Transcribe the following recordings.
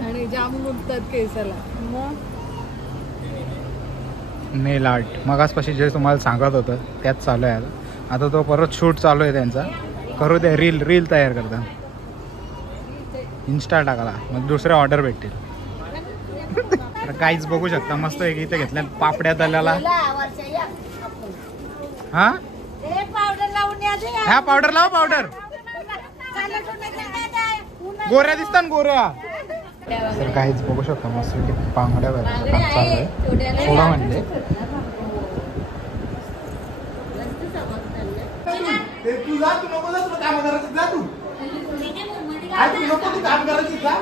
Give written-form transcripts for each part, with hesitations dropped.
आणि जाम गुंततात केसाला. नेल आर्ट मगासपाशी जे तुम्हाला सांगत होतं त्याच चालू आहे आता तो परत शूट चालू आहे त्यांचा. करू दे, रील तयार करतात, इन्स्टा टाकाला मग दुसरे ऑर्डर भेटतील. काहीच बघू शकता मस्त एक इथे घेतल्या पापड्या तल्याला. हा हा पावडर लाव, पावडर गोऱ्या दिसतात गोऱ्या. तर काहीच बघू शकता मस्त बांगड्या चालू आहे. सोडा म्हणले तू जा, तू नको जा, तुला काम करायचं जा, तू नको तू काम करायचं जा.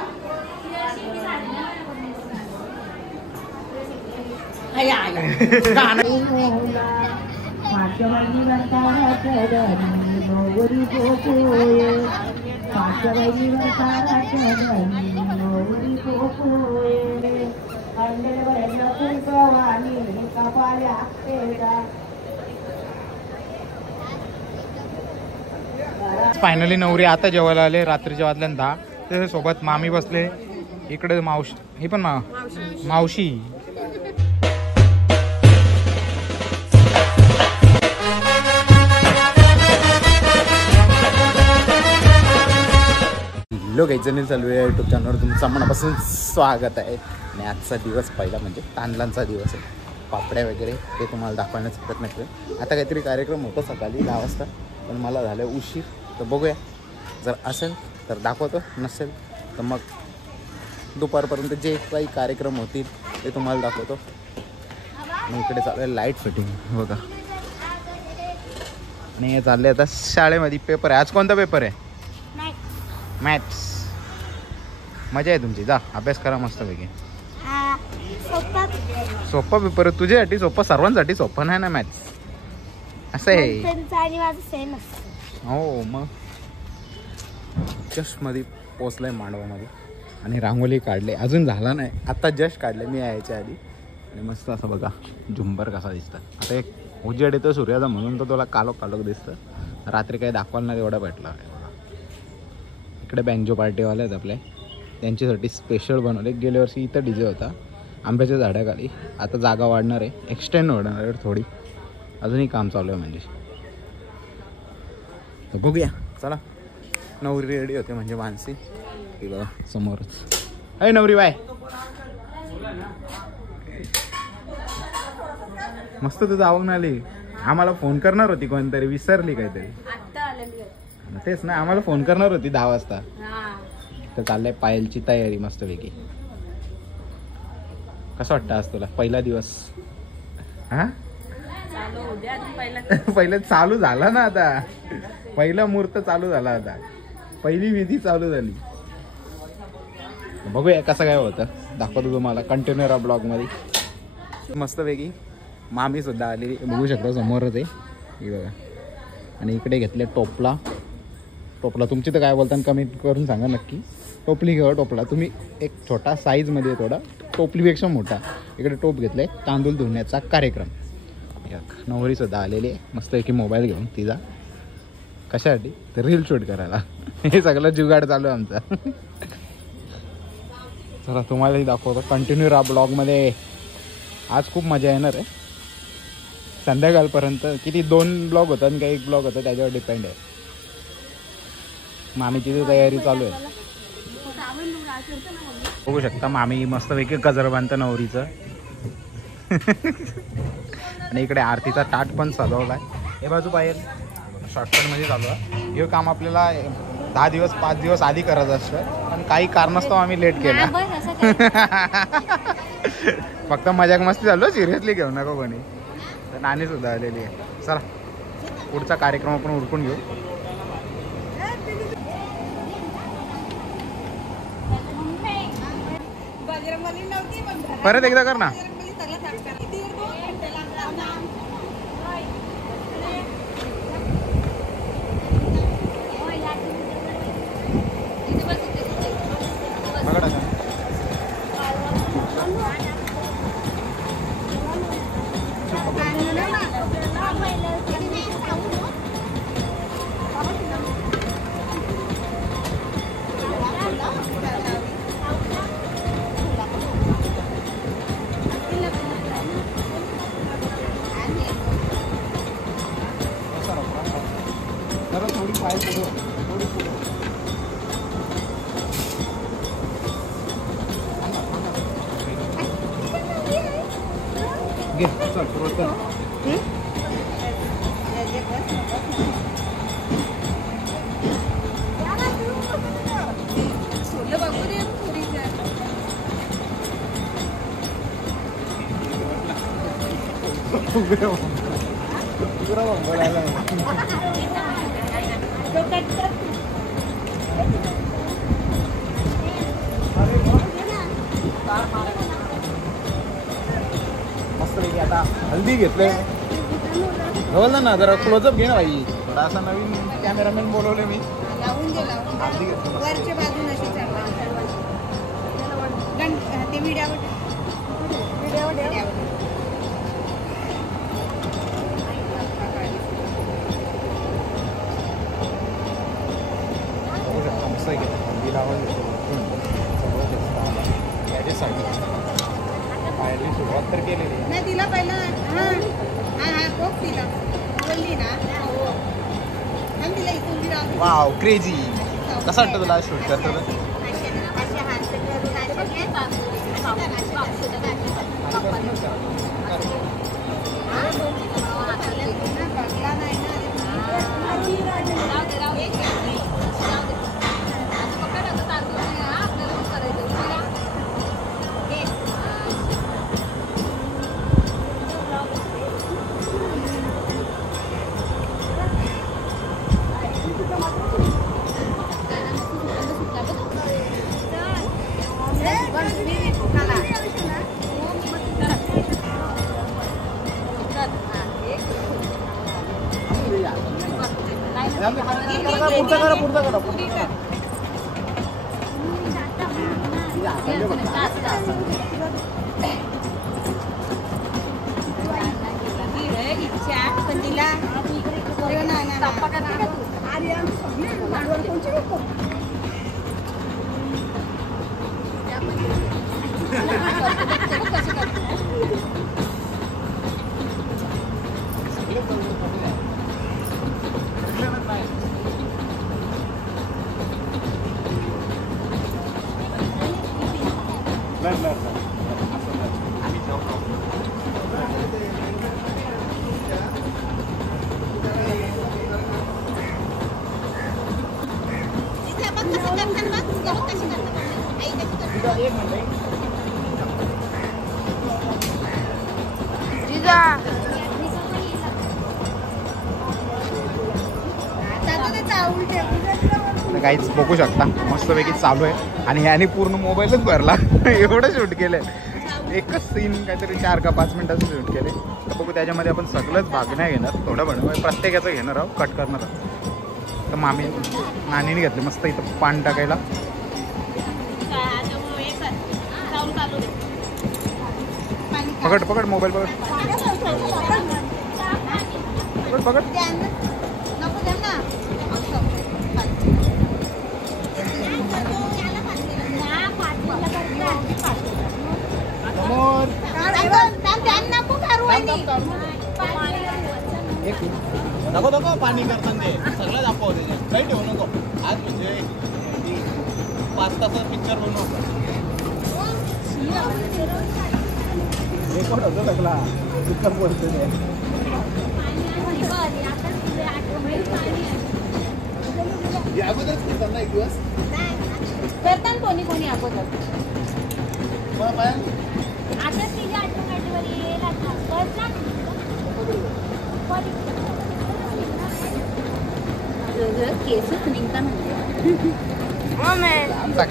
फायनली नवरी आता जेवायला आले. रात्रीच्या वाजल्या 10. त्याच्या सोबत मामी बसले इकडे, मावशी ही पण मावशी. हॅलो गाईज, चॅनल चालू आहे यूट्यूब चॅनलवर तुमचं मनापासून स्वागत आहे. आणि आजचा दिवस पहिला म्हणजे तांदळांचा दिवस आहे. पापड्या वगैरे ते तुम्हाला दाखवण्याचा प्रयत्न करेल. आता काहीतरी कार्यक्रम होता सकाळी 10 वाजता, पण मला झालं उशीर. तर बघूया, जर असेल तर दाखवतो, नसेल तर मग दुपारपर्यंत जे काही कार्यक्रम होतील ते तुम्हाला दाखवतो. आणि इकडे चालू आहे लाईट फिटिंग बघा. आणि हे चालले आता शाळेमध्ये पेपर आहे. आज कोणता पेपर आहे? मॅथ्स. मजा आहे तुमची, जा अभ्यास करा मस्तपैकी. सोपा पेपर तुझ्यासाठी सोपा, सर्वांसाठी सोपा नाही ना मॅथ्स, असं आहे. हो मग जस्ट मध्ये पोचलाय मांडवामध्ये आणि रांगोली काढले, अजून झाला नाही, आता जस्ट काढले मी यायच्या आधी. आणि मस्त असं बघा झुंबर कसा दिसतं. आता एक उजेड येतं सूर्याचा म्हणून तर तुला कालोख कालोख दिसतं. रात्री काही दाखवायला नाही तेवढा भेटला. इकडे बँजो पार्टीवाले आहेत आपले, त्यांच्यासाठी स्पेशल बनवले. गेल्या वर्षी इथं डीजे होता आंब्याच्या झाडाखाली, आता जागा वाढणार आहे, एक्सटेंड होणार आहे थोडी, अजूनही काम चालू आहे म्हणजे. तर बघूया चला. नवरी रेडी होते म्हणजे मानसी की बघा समोरच. अय नवरी बाय, मस्त तुझं आवून आली. आम्हाला फोन करणार होती कोणतरी, विसरली काहीतरी. तेच ना, आम्हाला फोन करणार होती 10 वाजता. तर चाललंय पायलची तयारी मस्तपैकी. कसं वाटतं आज तुला पहिला दिवस? हा पहिलं चालू झाला ना, आता पहिला मुहूर्त चालू झाला, आता पहिली विधी चालू झाली. बघूया कसं काय होतं, दाखवतो तुम्हाला कंटिन्यू ब्लॉग मध्ये. मस्तपैकी मामी सुद्धा आली, बघू शकता समोरच आहे ही बघा. आणि इकडे घेतले टोपला. तुमची तर काय बोलताना कमेंट करून सांगा नक्की. टोपली किंवा टोपला, तुम्ही एक छोटा साईजमध्ये थोडा, टोपलीपेक्षा मोठा. इकडे टोप घेतलाय तांदूळ धुण्याचा कार्यक्रम. नवरी सुद्धा आलेली आहे मस्तपैकी मोबाईल घेऊन तिचा. कशासाठी? तर रील शूट करायला. हे सगळं जुगाड चालू आहे आमचा. चला तुम्हालाही दाखवतो कंटिन्यू राहा ब्लॉगमध्ये. आज खूप मजा येणार आहे संध्याकाळपर्यंत. किती 2 ब्लॉग होतात आणि काही 1 ब्लॉग होतं त्याच्यावर डिपेंड आहे. मामीची तयारी चालू आहे, बघू शकता. मामी मस्तपैकी गजर बांधतं नवरीचं. आणि इकडे आरतीचा ताट पण सजवलाय. हे बाजू बाहेर शॉर्टकटमध्ये चालू आहे. हे काम आपल्याला 10 दिवस 5 दिवस आधी करायचं असतं, पण काही कारणास्तव आम्ही लेट केला. फक्त मजाक मस्ती झालो, सिरियसली घेऊ नका कोणी. तर नानी सुद्धा आलेली आहे. चला पुढचा कार्यक्रम आपण उरकून घेऊ. परत एकदा कर ना. मस्त पैकी आता हल्दी घेतलंय. जवळ ना जरा क्लोजअप घे ना भाई. थोडा असा नवीन कॅमेरामॅन बोलवले मी. हल्दी घेतलं वरच्या बाजून अशी ते व्हिडिओ मस्त आहे. हल्दी लावायला त्याच्यासाठी पायाची सुरुवात तर केलेली नाही तिला पहिला कोक तिला बोलली ना तिला इथून वाव क्रेझी. कसं वाटतं तुला शूट करतो? पुढचा करा काहीच बघू शकता मस्तपैकी चालू आहे. आणि याने पूर्ण मोबाईलच भरला. एवढं शूट केलंय. एकच सीन काहीतरी 4 का 5 मिनिटाचं शूट केले. तर बघू त्याच्यामध्ये आपण सगळंच भाग नाही घेणार. थोडं पण प्रत्येकाचं घेणार आहोत. कट करणार आहोत. तर मामी नानीने घेतले मस्त इथं पान टाकायला. पकड पकड मोबाईल पकड पकड पकड. नको नको पाणी करताना ते सगळं दाखव. काही ठेवू नको. आज म्हणजे 5 तासाचा पिक्चर बनवू. रेकॉर्ड होतो सगळा पिक्चर बोलतो ते. अगोदरच करताना एक दिवस करतात कोणी कोणी अगोदर आता तिच्या ऑटोमॅटिकवर येईल आता बस ना केसच निघता म्हणजे आमचा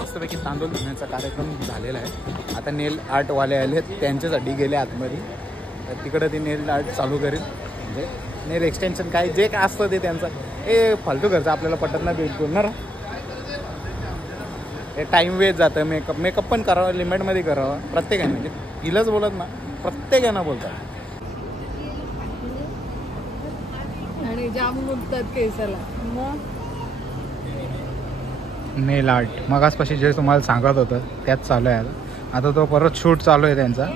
मस्तपैकी तांदूळ धुण्याचा कार्यक्रम झालेला आहे. आता नेल आर्टवाले आले त्यांच्यासाठी गेले आतमध्ये. तर तिकडं ते नेल आर्ट चालू करेल. म्हणजे नेल एक्सटेन्शन काय जे काय असतं ते त्यांचं हे फालतू खर्च आपल्याला पटत नाही बिलकुल ना. हे टाईम वेस्ट जातं. मेकअप पण करावं लिमिटमध्ये करावं प्रत्येकाने. म्हणजे हिलाच बोलत ना प्रत्येकानं बोलतात. आणि जाम मुडतात केसाला. नेल आर्ट मगासपाशी जे तुम्हाला सांगत होतं त्याच चालू आहे. आता तो परत शूट चालू आहे त्यांचा.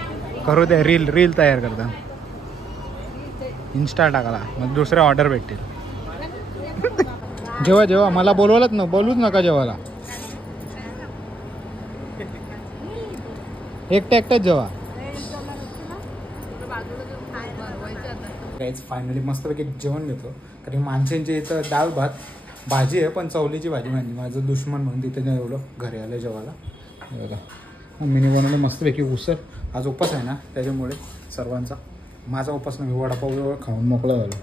करू द्या रील तयार करतात. इन्स्टा टाकाला मग दुसरे ऑर्डर भेटतील. जेव्हा मला बोलवलंच ना बोलूच नका जेवायला. एकट्याच जेव्हा. फायनली मस्तपैकी जेवण घेतो. कारण माणसांच्या इथं डाळ भात भाजी आहे पण चवलीची भाजी म्हणजे माझं दुश्मन म्हणून तिथे जेवलं घरी आलं जेवायला. बघा मम्मीने बनवलं मस्तपैकी उसळ. आज उपास आहे ना त्याच्यामुळे सर्वांचा. माझा उपास नाही वडापाव खाऊन मोकळं झालं.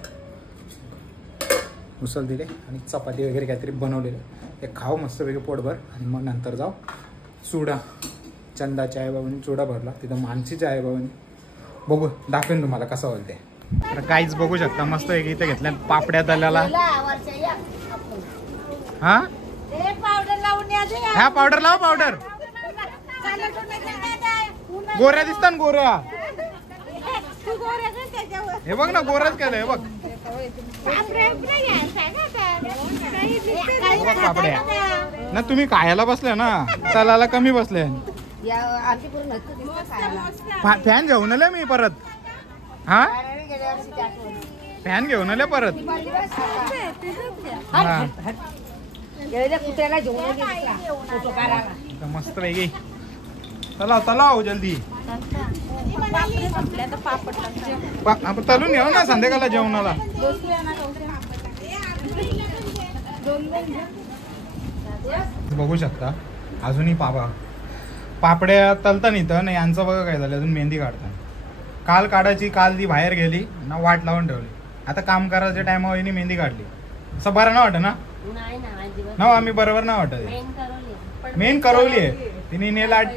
उसळ दिले आणि चपाती वगैरे काहीतरी बनवलेलं ते खाऊ मस्तपैकी पोटभर. आणि मग नंतर जाऊ चुडा चंदाच्या आईबाबांनी चुडा भरला तिथं मानसीच्या आईबाबांनी. बघू दाखवेन तुम्हाला कसं होईल ते. तर काहीच बघू शकता मस्त इथे घेतल्या पापड्या तल्याला. हा ह्या पावडर लाव पावडर गोऱ्या दिसतात गोऱ्या. हे बघ ना गोऱ्याच केलं हे बघ. पापड्या ना तुम्ही खायला बसले ना तलाला कमी बसले. फॅन घेऊन आले मी परत. हा फॅन घेऊन आले परत. मस्त पैकी तलाव जल्दी आपण तलून घेऊ ना संध्याकाळला जेवणाला. बघू शकता अजूनही पापड्या तलता इथं नाही. यांचं बघा काय झालं अजून मेहंदी काढतात. काल काढायची काल ती बाहेर गेली ना वाट लावून ठेवली. आता काम करायच्या टायमावर मेहंदी काढली. असं बरं ना वाटत ना आम्ही बरोबर ना वाटत. मेन करवली आहे तिने नेल आर्ट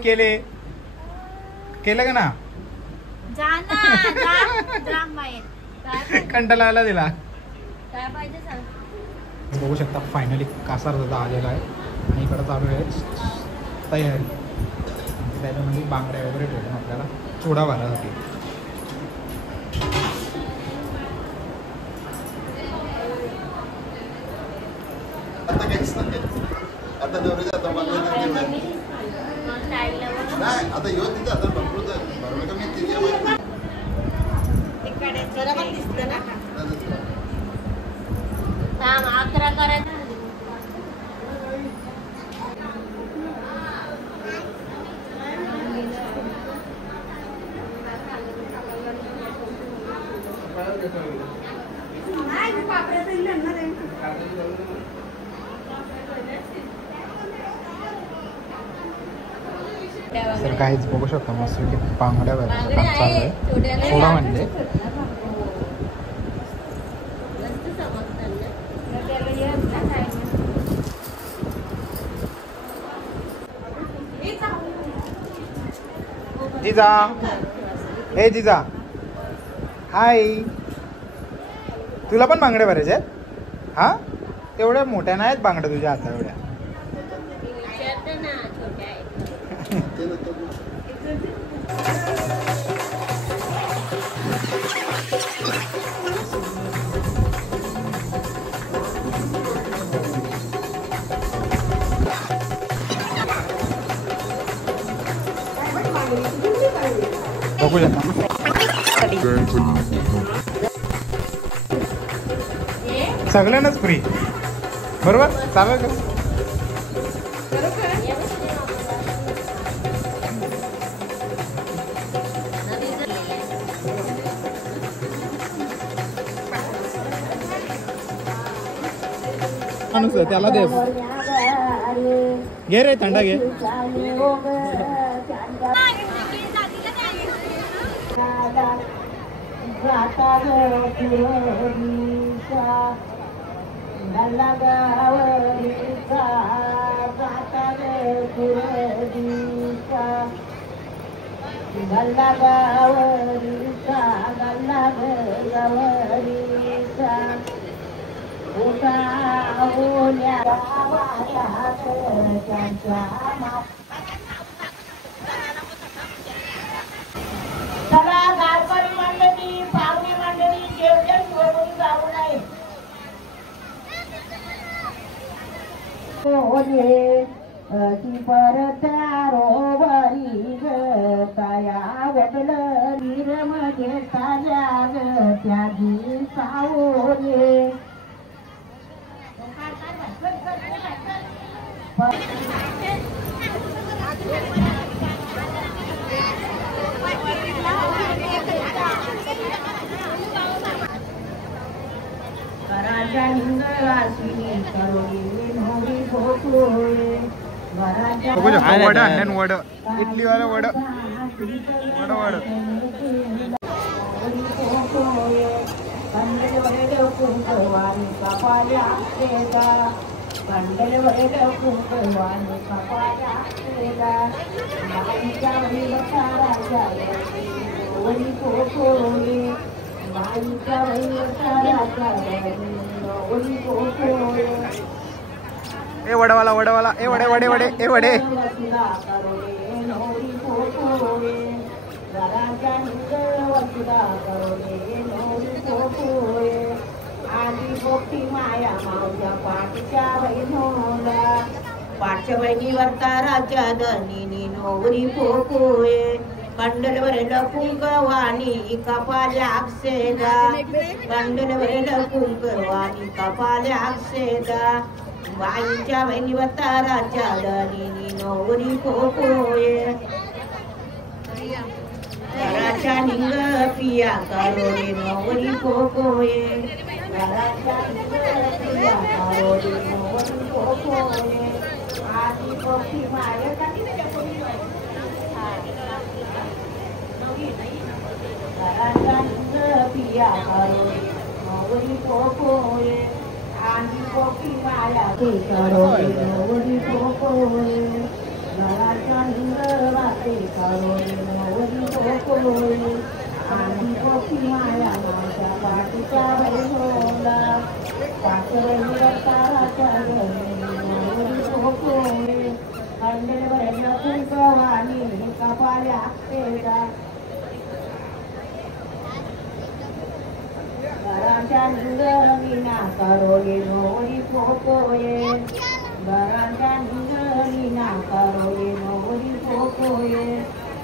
केलं का ना. कंटाळा आला तिला. बघू शकता फायनली कासार दादा आलेला आहे आणि इकडं चालू आहे तयारी. त्याच्यामध्ये बांगड्या वगैरे ठेवून आपल्याला चुडा भरायसाठी. आता तर काहीच बघू शकता मस्त बांगड्या भरायचं काम चालू आहे. सोडा म्हणजे जिजा हे जिजा हाय. तुला पण बांगड्या भरायच्या आहेत. हा तेवढ्या मोठ्या नाही आहेत बांगड्या तुझ्या हाता एवढ्या. बघू शकता सगळ्यांनाच फ्री बरोबर चालेल का? माणूस त्याला दे घे रे थंडा घे चला गारकरी मंडळी पाहुणे मंडळी जेवण घेऊन जाऊ नये ती परत रोवरी ग तया वडल मध्ये ताज्या ग त्याची सावले घराच्या हिंगवासिनी करोली नोरी भोकोळे घराच्या वड आणलं वड इडली वाला वड वड वड कंडल वैल कुंकवानी कपाल्या केला कंडल वैल कुंकवानी कपाल्या केला माईच्या वैलकाराच्या वरी भोकोळे माईच्या वैलकाराच्या वरी भोकोळे ए वडवाला वडवाला ए वडे वडे वडे ए वडे आधी पोटी माया मावच्या पाठच्या बहिणोला पाठच्या बहिणीवर ताराच्या दनीनी नोवरी पोकोळे कंडलवरेल कुंकवानी कपाल्या अक्षेदा कंडलवरेल कुंकवानी कपाल्या अक्षेदा बाईच्या बहिणीवर ताराच्या दनीनी नोवरी पोकोळे घराच्या निंग पिया करोडे नोवरी पोकोळे घराच्या निंग पिया करोडे नोवरी पोकोळे आधी पोटी माया घराच्या निंग पिया करोडे नोवरी पोकोळे आधी पोटी माया करोडे नोवरी पोकोळे घराच्या निंगवाते करोडे नोवरी पोकोळे आधी पोटी माया माझ्या पाठीच्या बहिणोला पाठवली ताराच्या नोवरी पोकोळे कंडल वैल कुंकवानी कपाल्या केला घराच्या निंगणीना करोडे नोवरी पोकोळे घराच्या निंगणीना करोडे नोवरी पोकोळे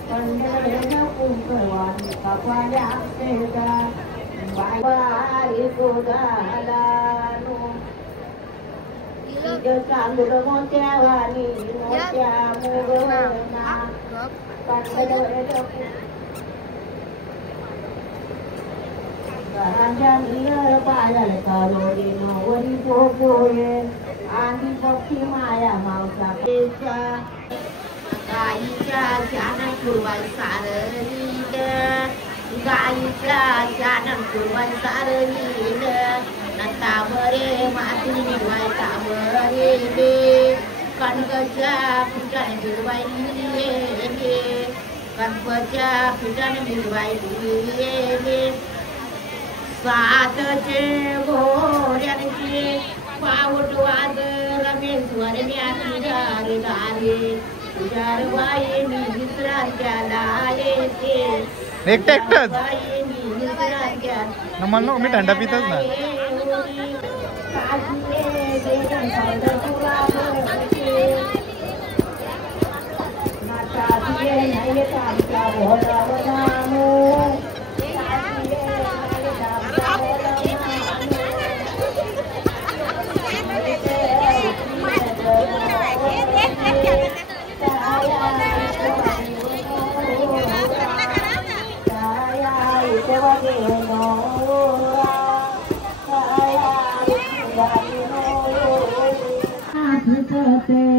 कंडल कुंकवानी कपाल्या केला बाई गोदाला तांदूळ मोत्यावानी मोत्या मुगवना कंडल घराच्या नियर पायल करोडे नोवरी पोकोळे आधी पक्षी माया मावसा पेचा गाईच्या चानन कुरवाई सारलील गाईच्या चानन कुरवाई सारलील ताबरे माती निर्वाय ताबरेले कणकच्या पिठाने भिजवायली कणकच्या पिठाने भिजवायली सातचे घोड्यांचे पाऊट वाद रमेश्वर म्याती दारे दारे तुझ्यार बाई मी विसरांच्या येते एकटं बाई मी विसरांच्या म्हणलं मी थंडा पितच ना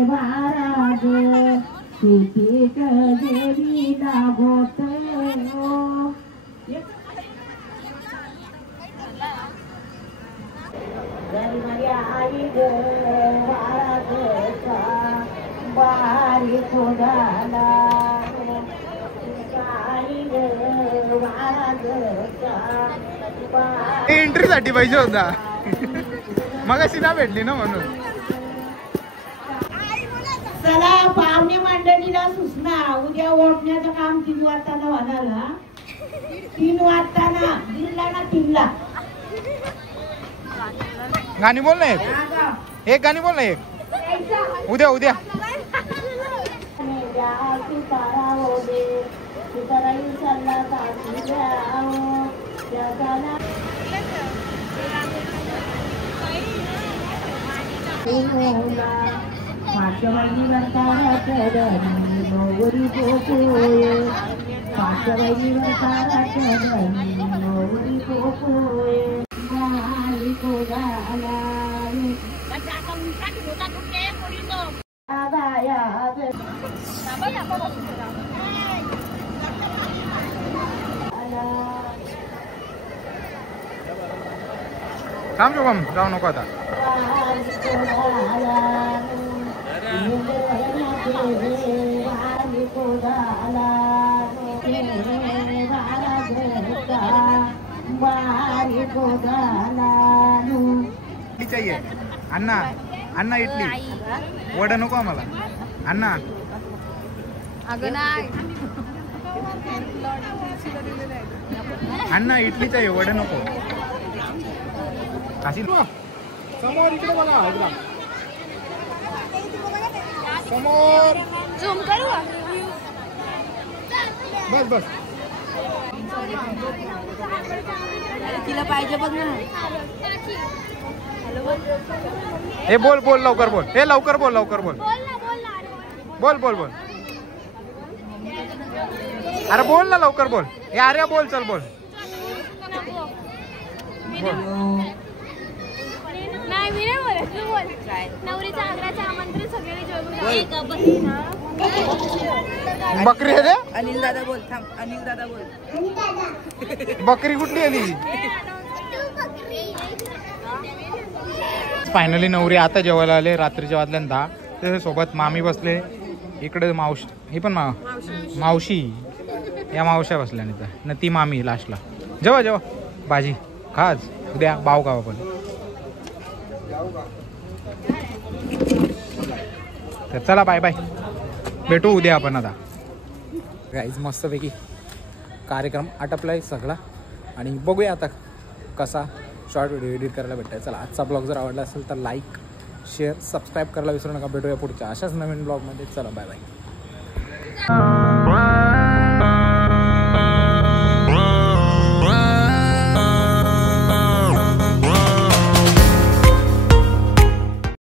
महाराज सीतेक देवी दागोत आई ग महाराजचा बारी कोणाला आई ग महाराजचा एंट्री साठी पाहिजे होता मग अशी ना भेटली ना म्हणून. चला पाहुणे मंडळीला सूचना उद्या ओढण्याचं काम 3 वाजता होणार. 3 वाजता ना 3ला गाणी बोल ना एक गाणी बोल ना एक उद्या उद्या. थांब शुभम जाऊ नको आता. इडली चाहिए अण्णा अण्णा इडली वडा नको आम्हाला अण्णा. अगं नाही अण्णा इडली चाहिए वडा नको. समोर इकडे बघा एकदा समोर झूम करू का? बस बस. तिला पाहिजे बघ ना. हे बोल बोल लवकर बोल हे लवकर बोल लवकर बोल बोल बोल बोल अरे बोल ना लवकर बोल. हे अरे बोल चल बोल नाही मी नाही बोलत तू बोल. नवरीचा आग्राचा आमंत्रण सगळ्यांनी जेवून बकरी आहे रे. अनिल दादा बोल थांब अनिल दादा बोल. बकरी कुठली आली. फायनली नवरी आता जेवायला आले रात्रीच्या वाजल्या 10. त्याच्यासोबत मामी बसले इकडे मावशी ही पण मावशी या मावश्या बसल्या नाही ती मामी लास्टला. जेव्हा जेव्हा भाजी खाज उद्या बाव खावा पण. तर चला बाय बाय भेटू उद्या आपण. आता गाईज मस्तपैकी कार्यक्रम आटपलाय सगळा आणि बघूया आता कसा शॉर्ट व्हिडिओ एडिट करायला भेटतंय. चला आजचा ब्लॉग जर आवडला असेल तर लाईक शेअर सबस्क्राईब करायला विसरू नका. भेटूया पुढच्या अशाच नवीन ब्लॉगमध्ये. चला बाय बाय.